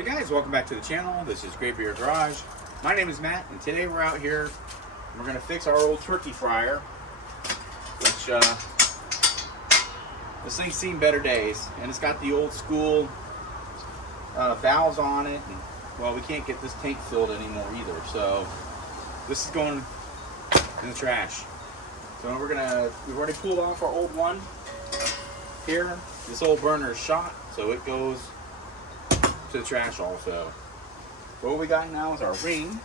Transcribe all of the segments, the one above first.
Hey guys, welcome back to the channel. This is Great Beer Garage. My name is Matt, and today we're out here. We're going to fix our old turkey fryer, which this thing's seen better days, and it's got the old school valves on it. And, well, we can't get this tank filled anymore either, so this is going in the trash. So we've already pulled off our old one here. This old burner is shot, so it goes to the trash also. What we got now is our ring.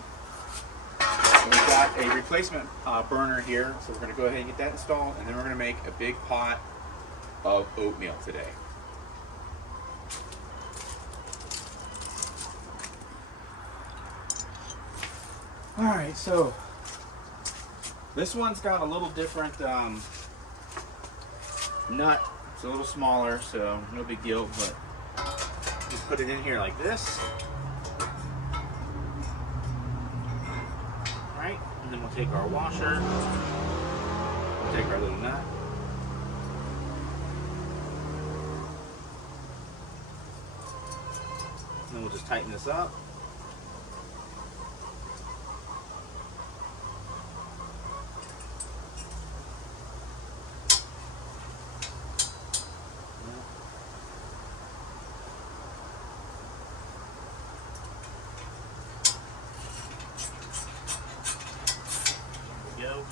And we've got a replacement burner here, so we're going to go ahead and get that installed, and then we're going to make a big pot of oatmeal today. Alright, so this one's got a little different nut. It's a little smaller, so no big deal, but just put it in here like this. Right, and then we'll take our washer, we'll take our little nut, and then we'll just tighten this up. Go.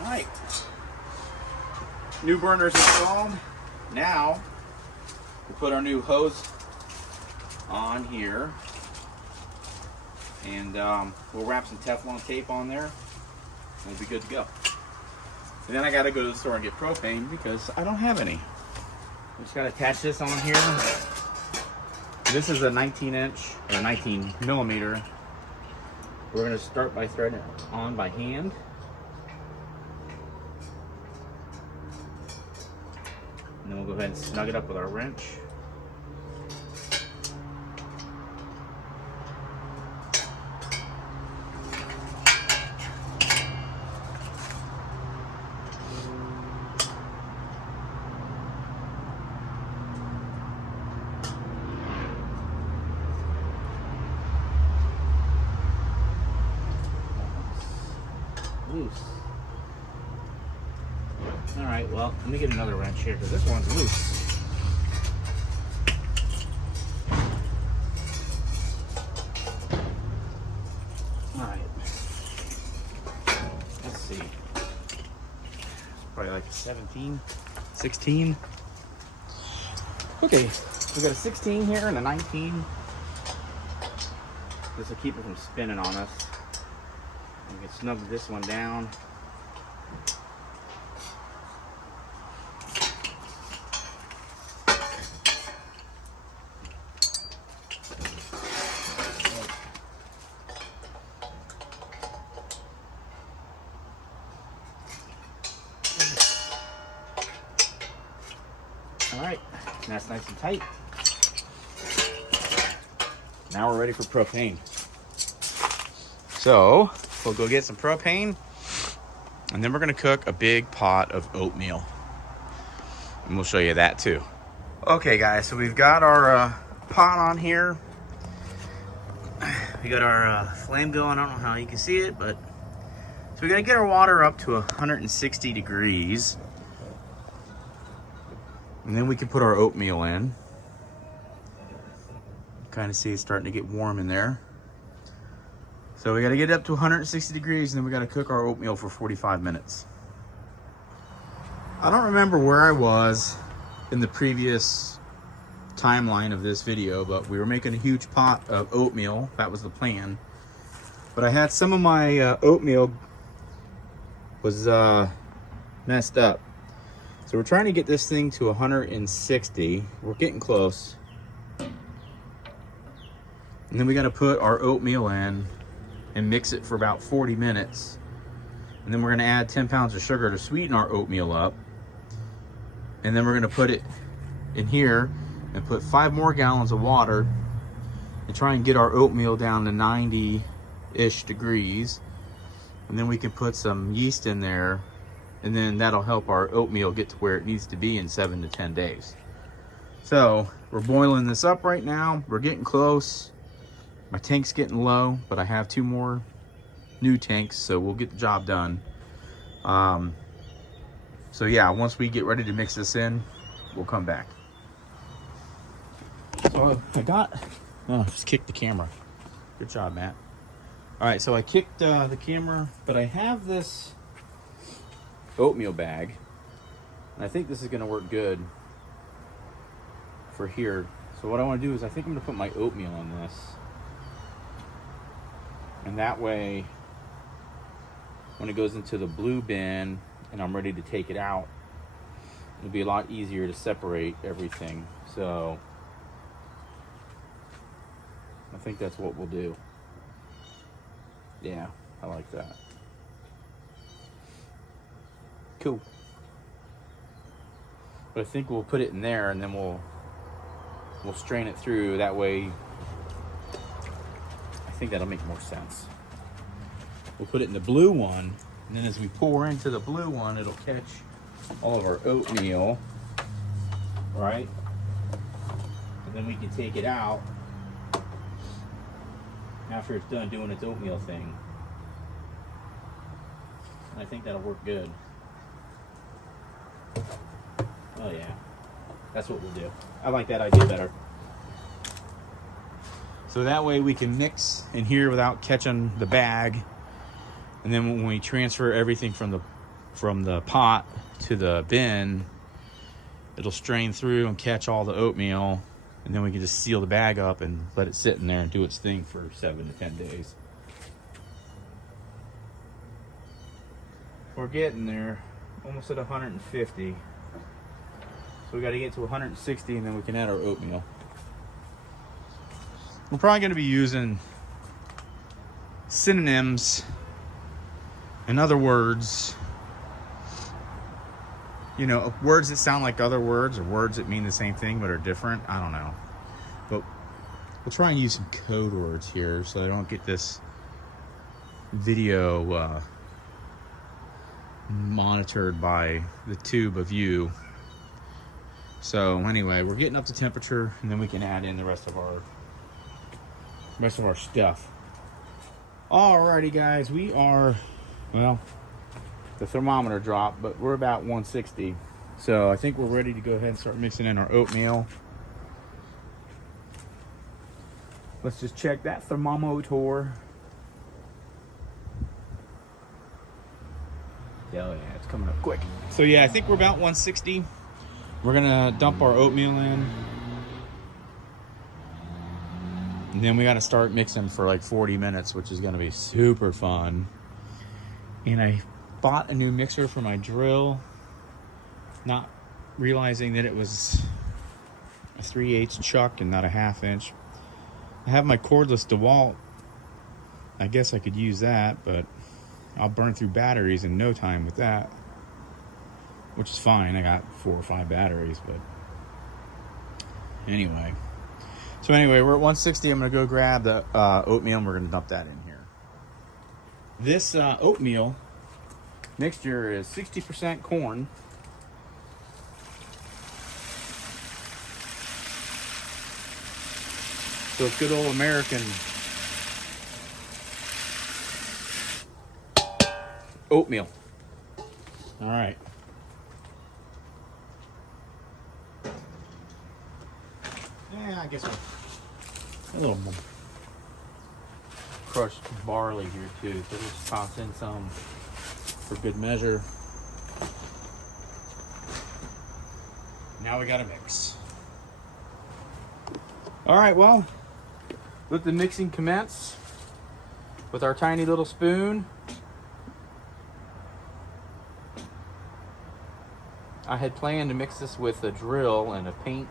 All right, new burner's installed. Now we'll put our new hose on here, and we'll wrap some Teflon tape on there, and we'll be good to go. And then I gotta go to the store and get propane because I don't have any. Just gotta attach this on here. This is a 19-inch or 19 millimeter. We're gonna start by threading it on by hand. And then we'll go ahead and snug it up with our wrench. Loose. All right, well, let me get another wrench here because this one's loose. All right, let's see, probably like 17, 16. Okay, we got a 16 here and a 19. This will keep it from spinning on us. We can snug this one down. All right, that's nice and tight. Now we're ready for propane. So we'll go get some propane, and then we're gonna cook a big pot of oatmeal, and we'll show you that too. Okay guys, so we've got our pot on here. We got our flame going. I don't know how you can see it, but so we're gonna get our water up to 160 degrees, and then we can put our oatmeal in. Kind of see it's starting to get warm in there. So we got to get it up to 160 degrees, and then we got to cook our oatmeal for 45 minutes. I don't remember where I was in the previous timeline of this video, but we were making a huge pot of oatmeal. That was the plan. But I had some of my oatmeal was messed up. So we're trying to get this thing to 160. We're getting close. And then we got to put our oatmeal in and mix it for about 40 minutes. And then we're going to add 10 pounds of sugar to sweeten our oatmeal up. And then we're going to put it in here and put 5 more gallons of water and try and get our oatmeal down to 90 ish degrees, and then we can put some yeast in there, and then that'll help our oatmeal get to where it needs to be in 7 to 10 days. So we're boiling this up right now. We're getting close. My tank's getting low, but I have 2 more new tanks, so we'll get the job done. So yeah, once we get ready to mix this in, we'll come back. So just kicked the camera. Good job, Matt. All right, so I kicked the camera, but I have this oatmeal bag, and I think this is gonna work good for here. So what I want to do is I think I'm gonna put my oatmeal in this, and that way when it goes into the blue bin and I'm ready to take it out, it'll be a lot easier to separate everything. So I think that's what we'll do. Yeah, I like that. Cool. But I think we'll put it in there, and then we'll strain it through. That way, I think that'll make more sense. We'll put it in the blue one, and then as we pour into the blue one, it'll catch all of our oatmeal, right? And then we can take it out after it's done doing its oatmeal thing. And I think that'll work good. Oh yeah, that's what we'll do. I like that idea better. So that way we can mix in here without catching the bag. And then when we transfer everything from the pot to the bin, it'll strain through and catch all the oatmeal. And then we can just seal the bag up and let it sit in there and do its thing for 7 to 10 days. We're getting there, almost at 150. So we got to get to 160, and then we can add our oatmeal. We're probably going to be using synonyms, in other words, you know, words that sound like other words, or words that mean the same thing but are different. I don't know. But we'll try and use some code words here so I don't get this video monitored by the tube of you. So anyway, we're getting up to temperature, and then we can add in the rest of our stuff. Alrighty guys, we are, well, the thermometer dropped, but we're about 160. So I think we're ready to go ahead and start mixing in our oatmeal. Let's just check that thermometer. Hell yeah, it's coming up quick. So yeah, I think we're about 160. We're gonna dump our oatmeal in. And then we gotta start mixing for like 40 minutes, which is gonna be super fun. And I bought a new mixer for my drill, not realizing that it was a 3/8 chuck and not a 1/2 inch. I have my cordless DeWalt. I guess I could use that, but I'll burn through batteries in no time with that, which is fine. I got 4 or 5 batteries, but anyway. So anyway, we're at 160. I'm gonna go grab the oatmeal, and we're gonna dump that in here. This oatmeal mixture is 60% corn, so it's good old American oatmeal. All right. Yeah, I guess a little more crushed barley here too, so just toss in some for good measure. Now we got to mix. All right, well, let the mixing commence with our tiny little spoon. I had planned to mix this with a drill and a paint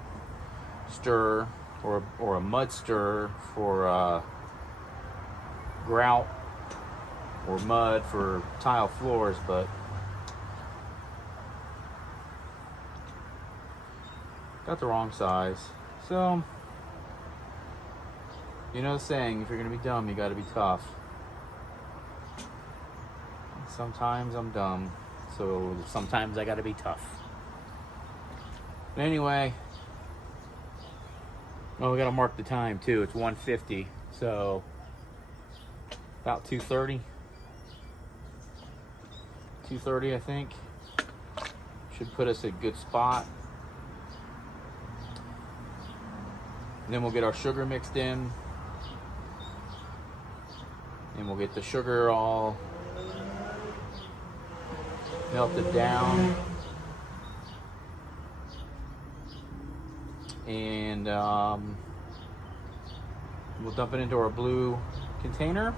stir or a mud stir for grout or mud for tile floors, but got the wrong size. So, you know the saying, if you're gonna be dumb, you gotta be tough. Sometimes I'm dumb. So sometimes I gotta be tough. But anyway, oh, we gotta mark the time too. It's 1:50, so about 2:30. 2:30, I think. Should put us at a good spot. And then we'll get our sugar mixed in. And we'll get the sugar all melted down. And we'll dump it into our blue container.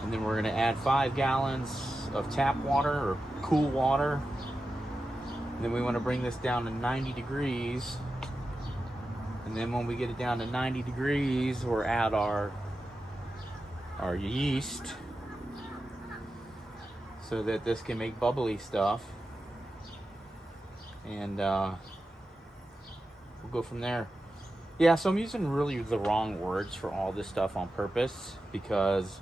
And then we're gonna add 5 gallons of tap water or cool water. And then we wanna bring this down to 90 degrees. And then when we get it down to 90 degrees, we'll add our yeast so that this can make bubbly stuff. And we'll go from there. Yeah, so I'm using really the wrong words for all this stuff on purpose because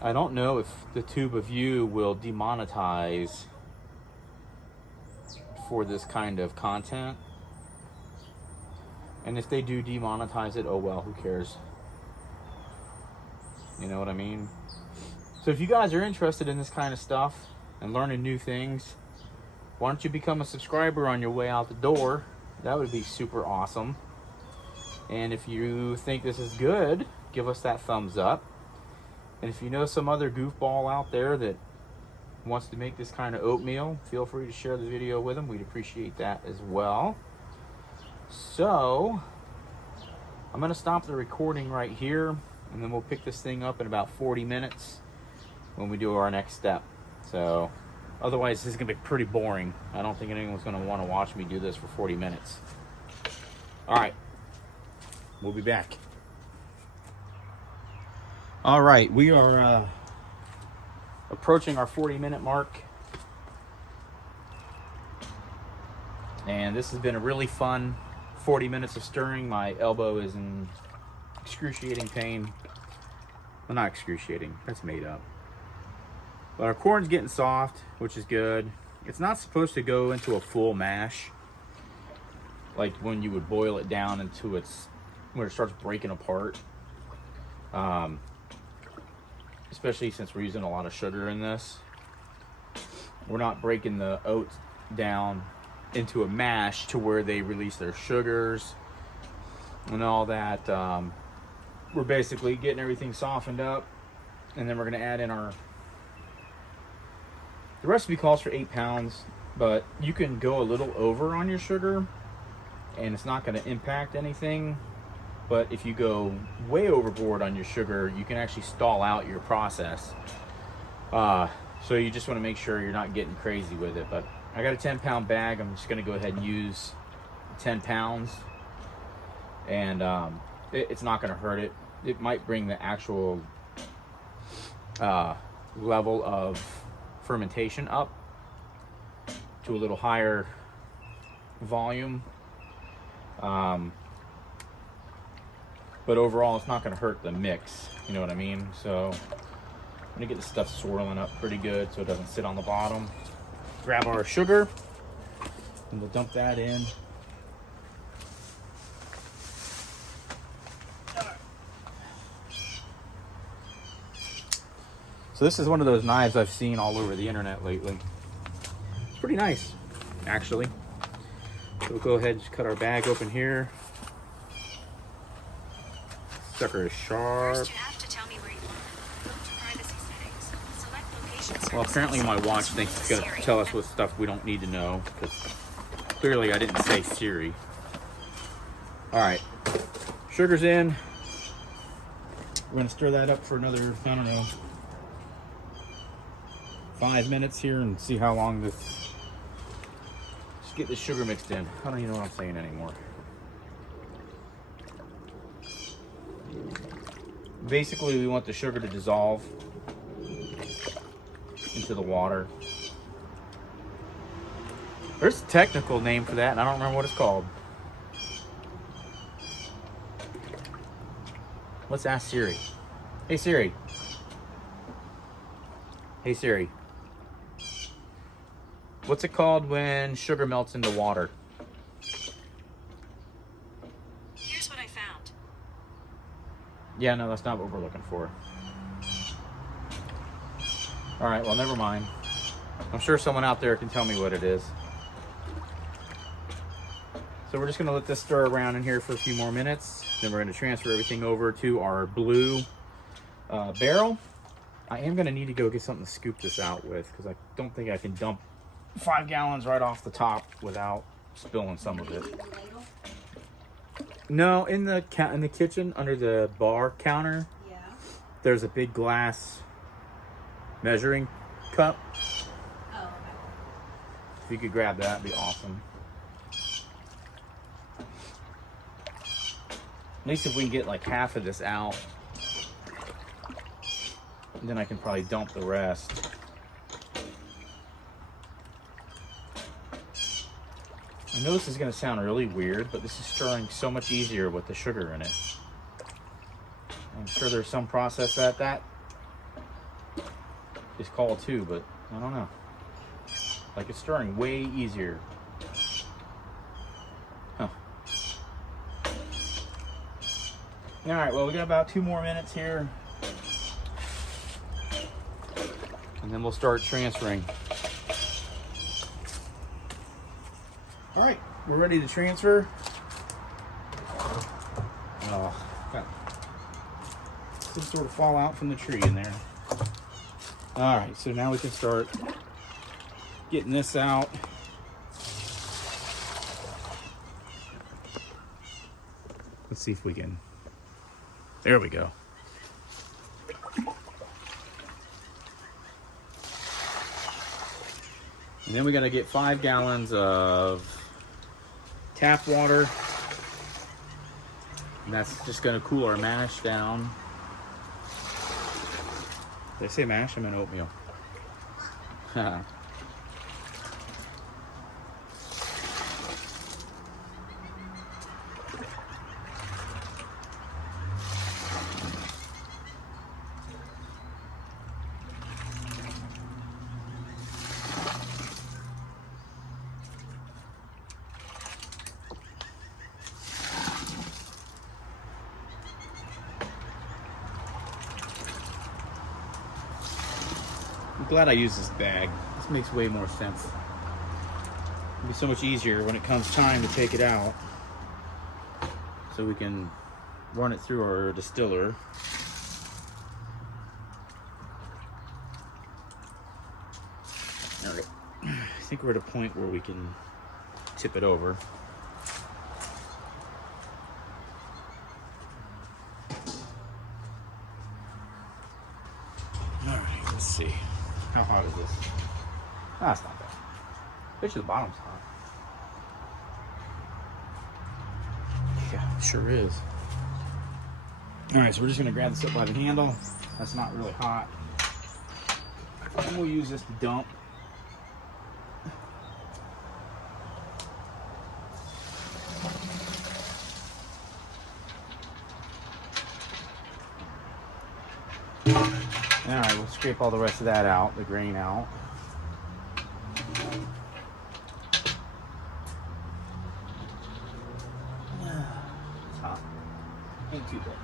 I don't know if the Tube of You will demonetize for this kind of content. And if they do demonetize it, oh well, who cares? You know what I mean? So if you guys are interested in this kind of stuff and learning new things, why don't you become a subscriber on your way out the door? That would be super awesome. And if you think this is good, give us that thumbs up. And if you know some other goofball out there that wants to make this kind of oatmeal, feel free to share the video with them. We'd appreciate that as well. So I'm going to stop the recording right here, and then we'll pick this thing up in about 40 minutes when we do our next step. So otherwise, this is going to be pretty boring. I don't think anyone's going to want to watch me do this for 40 minutes. All right. We'll be back. All right. We are approaching our 40-minute mark. And this has been a really fun 40 minutes of stirring. My elbow is in excruciating pain. Well, not excruciating. That's made up. But our corn's getting soft, which is good. It's not supposed to go into a full mash, like when you would boil it down into its, when it starts breaking apart. Especially since we're using a lot of sugar in this. We're not breaking the oats down into a mash to where they release their sugars and all that. We're basically getting everything softened up, and then we're going to add in our, the recipe calls for 8 pounds, but you can go a little over on your sugar and it's not going to impact anything. But if you go way overboard on your sugar, you can actually stall out your process. So you just want to make sure you're not getting crazy with it. But I got a 10-pound bag. I'm just going to go ahead and use 10 pounds. And it's not going to hurt it. It might bring the actual level of fermentation up to a little higher volume. But overall, it's not going to hurt the mix. You know what I mean? So I'm going to get this stuff swirling up pretty good so it doesn't sit on the bottom. Grab our sugar, and we'll dump that in. So this is one of those knives I've seen all over the internet lately. It's pretty nice, actually. So we'll go ahead and just cut our bag open here. Sucker is sharp. First, you have to tell me where you are. Go to privacy settings. Select location Well, apparently my watch thinks it's going to tell us what stuff we don't need to know, because clearly I didn't say Siri. Alright, sugar's in. We're going to stir that up for another, I don't know, 5 minutes here and see how long this... Just get this sugar mixed in. I don't even know what I'm saying anymore. Basically, we want the sugar to dissolve into the water. There's a technical name for that, and I don't remember what it's called. Let's ask Siri. Hey Siri. Hey Siri, what's it called when sugar melts into water? Here's what I found. Yeah, no, that's not what we're looking for. All right, well, never mind. I'm sure someone out there can tell me what it is. So we're just gonna let this stir around in here for a few more minutes. Then we're gonna transfer everything over to our blue barrel. I am gonna need to go get something to scoop this out with because I don't think I can dump 5 gallons right off the top without spilling some of it. No, in the kitchen under the bar counter, Yeah. there's a big glass measuring cup. Oh, okay. If you could grab that, it'd be awesome. At least if we can get like half of this out, then I can probably dump the rest. I know this is going to sound really weird, but this is stirring so much easier with the sugar in it. I'm sure there's some process that is called too, but I don't know. Like it's stirring way easier. Huh. All right, well, we got about 2 more minutes here. And then we'll start transferring. All right, we're ready to transfer. Oh, got some sort of fallout from the tree in there. All right, so now we can start getting this out. Let's see if we can. There we go. And then we got to get 5 gallons of tap water. And that's just going to cool our mash down. Did I say mash? I meant oatmeal. I'm glad I use this bag. This makes way more sense. It'll be so much easier when it comes time to take it out. So we can run it through our distiller. All right. I think we're at a point where we can tip it over. All right, let's see. How hot is this? Ah, it's not bad. Bet you the bottom's hot. Yeah, it sure is. All right, so we're just gonna grab this up by the handle. That's not really hot. And we'll use this to dump. All right, we'll scrape all the rest of that out, the grain out. It's hot. Ain't too bad.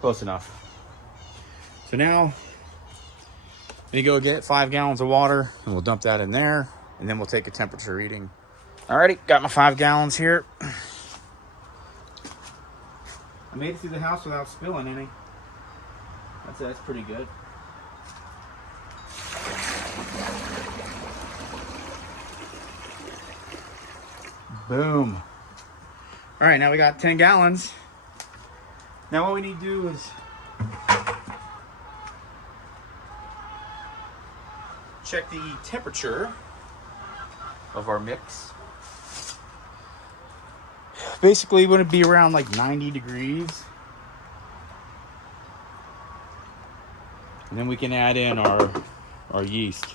Close enough. So now, we go get 5 gallons of water and we'll dump that in there and then we'll take a temperature reading. Alrighty, got my 5 gallons here. I made it through the house without spilling any. That's pretty good. Boom. All right, now we got 10 gallons. Now what we need to do is check the temperature of our mix. Basically, would it be around like 90 degrees? And then we can add in our yeast.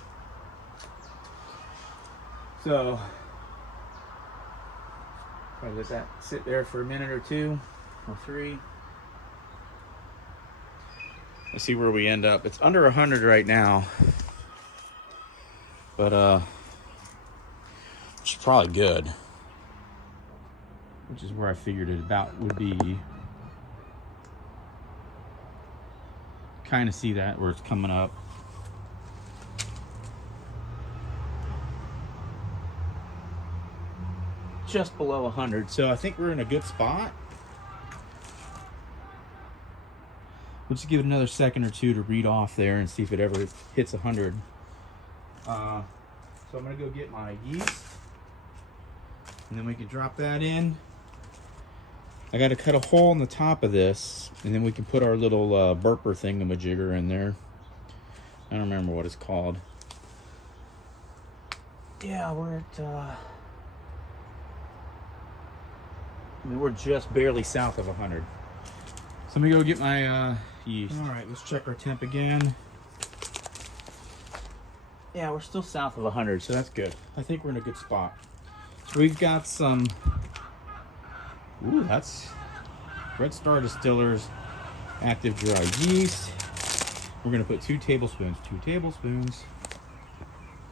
So I'll let that sit there for a minute or two or three. Let's see where we end up. It's under 100 right now, but it's probably good, which is where I figured it about would be. Kind of see that where it's coming up. Just below 100, so I think we're in a good spot. We'll just give it another second or two to read off there and see if it ever hits 100. So I'm gonna go get my yeast, and then we can drop that in. I got to cut a hole in the top of this, and then we can put our little burper thingamajigger in there. I don't remember what it's called. Yeah, we're at we're just barely south of 100. So let me go get my yeast. All right, let's check our temp again. Yeah, we're still south of 100, so that's good. I think we're in a good spot. So we've got some, ooh, that's Red Star Distillers active dry yeast. We're gonna put 2 tablespoons.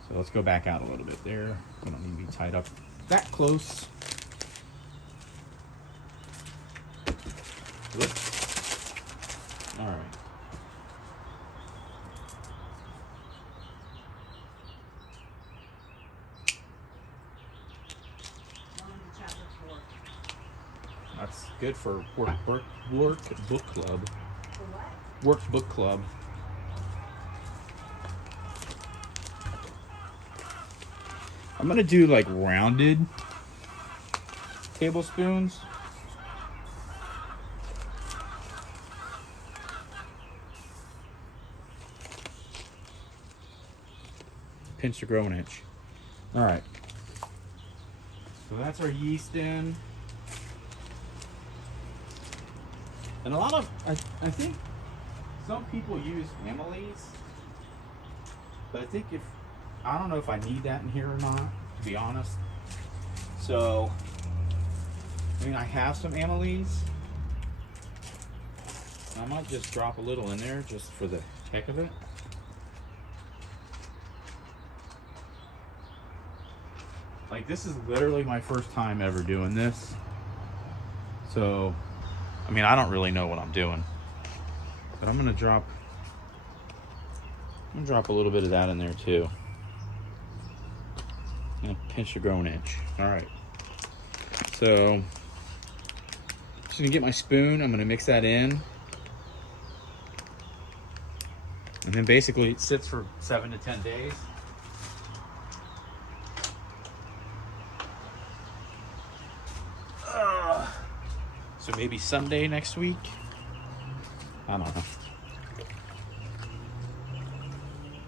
So let's go back out a little bit there. We don't need to be tied up that close. Whoops. All right. That's good for work book club. For what? Work book club. I'm gonna do like rounded tablespoons. Pinch to grow an inch. All right. So that's our yeast in. And a lot of, I think some people use amylase, but I don't know if I need that in here or not, to be honest. So, I mean, I have some amylase. I might just drop a little in there just for the heck of it. Like, this is literally my first time ever doing this. So, I mean, I don't really know what I'm doing. But I'm gonna drop a little bit of that in there too. And a pinch to grow an inch. Alright. So, just gonna get my spoon, I'm gonna mix that in. And then basically it sits for 7 to 10 days. So maybe Sunday next week? I don't know.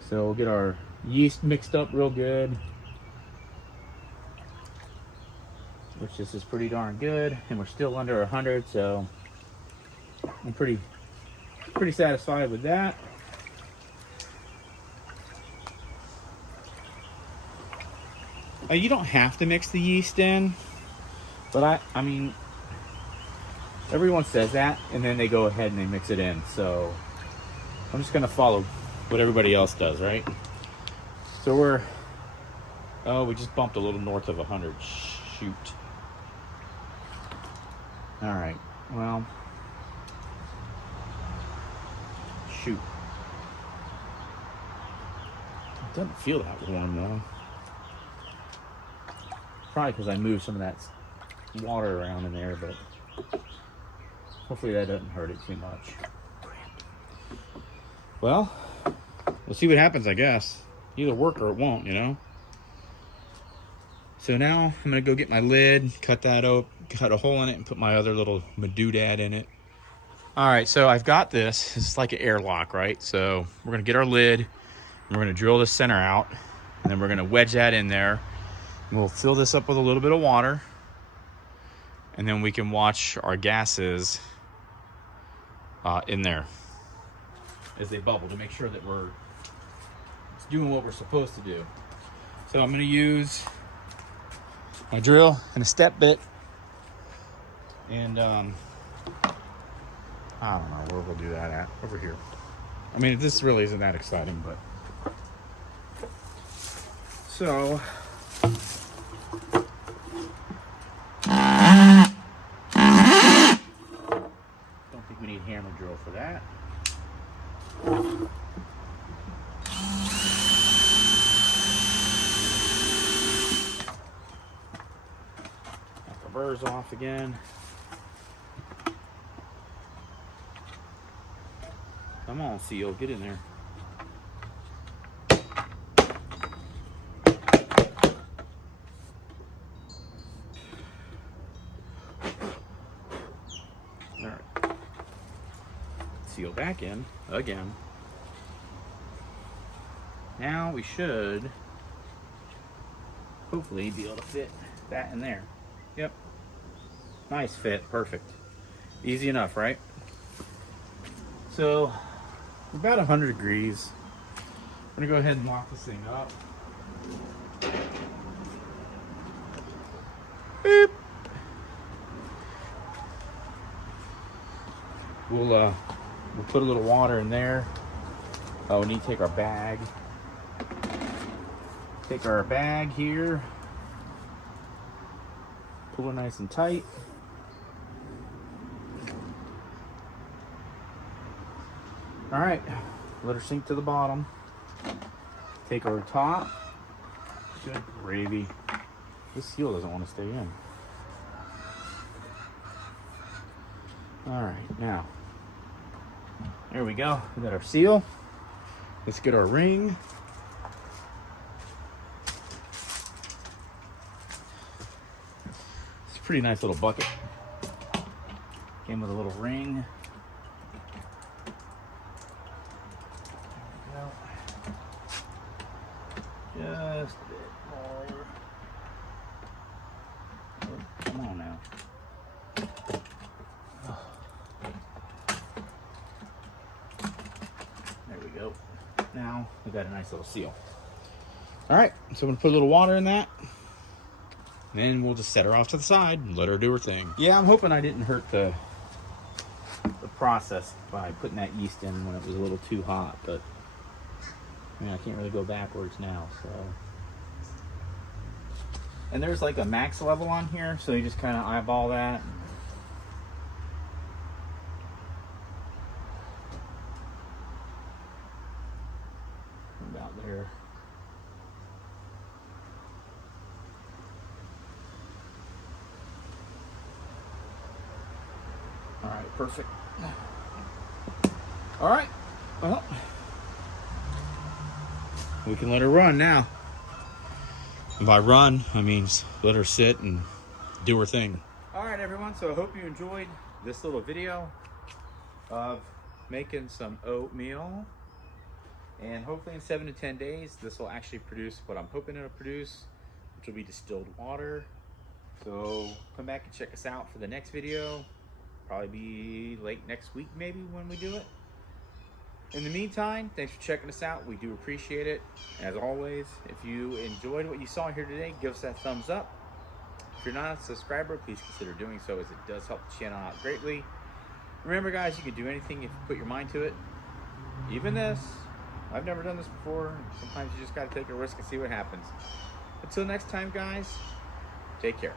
So we'll get our yeast mixed up real good. Which this is pretty darn good. And we're still under 100, so I'm pretty satisfied with that. You don't have to mix the yeast in, but I mean, everyone says that, and then they go ahead and they mix it in. So I'm just gonna follow what everybody else does, right? So we just bumped a little north of 100. Shoot. All right. Well, shoot. It doesn't feel that warm though. Probably because I moved some of that water around in there, but hopefully that doesn't hurt it too much. Well, we'll see what happens, I guess. Either work or it won't, you know? So now I'm gonna go get my lid, cut that out, cut a hole in it, and put my other little doodad in it. All right, so I've got this. It's like an airlock, right? So we're gonna get our lid, and we're gonna drill the center out, and then we're gonna wedge that in there. And we'll fill this up with a little bit of water, and then we can watch our gases in there as they bubble to make sure that we're doing what we're supposed to do. So I'm going to use my drill and a step bit. And I don't know where we'll do that at. Over here. I mean, this really isn't that exciting, but so don't think we need a hammer drill for that. Knock the burrs off again. Come on, seal, get in there. All right. Seal back in again. Now we should hopefully be able to fit that in there. Yep. Nice fit, perfect. Easy enough, right? So about 100 degrees. I'm gonna go ahead and lock this thing up. Beep. We'll put a little water in there. We need to take our bag. Take our bag here. Pull her nice and tight. All right, let her sink to the bottom. Take our top. Good gravy. This seal doesn't want to stay in. All right, now, there we go. We got our seal. Let's get our ring. It's a pretty nice little bucket. Came with a little ring. Just a bit more. Oh, come on now. Oh. There we go. Now we got a nice little seal. All right, so I'm gonna put a little water in that. And then we'll just set her off to the side and let her do her thing. Yeah, I'm hoping I didn't hurt the process by putting that yeast in when it was a little too hot, but I mean, I can't really go backwards now, so. And there's like a max level on here, so you just kind of eyeball that. About there. All right, perfect. All right, well. We can let her run now. And by run, I mean let her sit and do her thing. All right, everyone. So I hope you enjoyed this little video of making some oatmeal. And hopefully in 7 to 10 days, this will actually produce what I'm hoping it'll produce, which will be distilled water. So come back and check us out for the next video. Probably be late next week, maybe, when we do it. In the meantime, thanks for checking us out. We do appreciate it. As always, if you enjoyed what you saw here today, give us that thumbs up. If you're not a subscriber, please consider doing so, as it does help the channel out greatly. Remember, guys, you can do anything if you put your mind to it. Even this. I've never done this before. Sometimes you just got to take a risk and see what happens. Until next time, guys, take care.